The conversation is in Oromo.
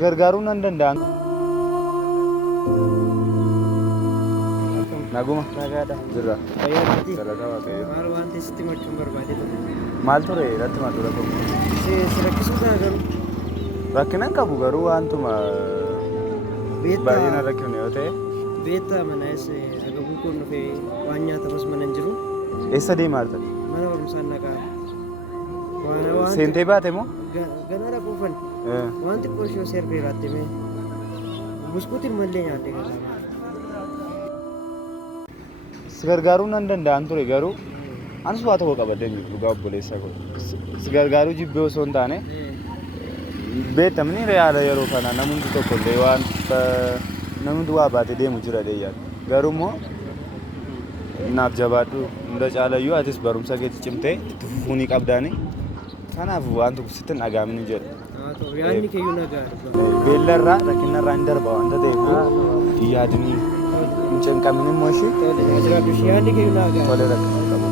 Gargaaruun nan danda'a. Naguma. Nagaadha. Jirra. Fayyaadhaati. Salataa waaqayyo. Maal wanti sitti machuun barbaade ture? Maal ture irratti maal ture tokko? Si rakkisuu ta'a garuu. Rakkinan qabu garuu wantuma baay'ee na rakkifne yoo ta'e. Beektaa manaas agabuu kun dhufee waan nyaatamas mana hin jiru. Eessa deemaa jirta? Mana barumsaan naqaa. Seentee baate moo? Ganara kuufan. Waan xiqqoo ishee seerfee irratti mee. Buskuutiin mallee nyaatee garaa. Gargaaruu nan danda'an ture garuu anis waa tokko qabadde hin jiru dhugaa obboleessaa kun. Gargaaruu jibbee osoo hin taane beektamni yaada yeroo kana namni tokko illee waan namni waa baatee deemu jira deeyyaadha. Garuu immoo naaf jabaadhu hunda caalayyuu atis barumsa keetti cimtee itti fufuu ni qabdaani. Kanaaf waan tokko sitti hin dhagaamin jedhu. Yaadni keeyyuu nagaa. Beellarraa rakkinarraa hin darba waanta ta'eef yaadni hin cinqamin immoo ishee. Yaadni keeyyuu nagaa. Tole rakkina qabu.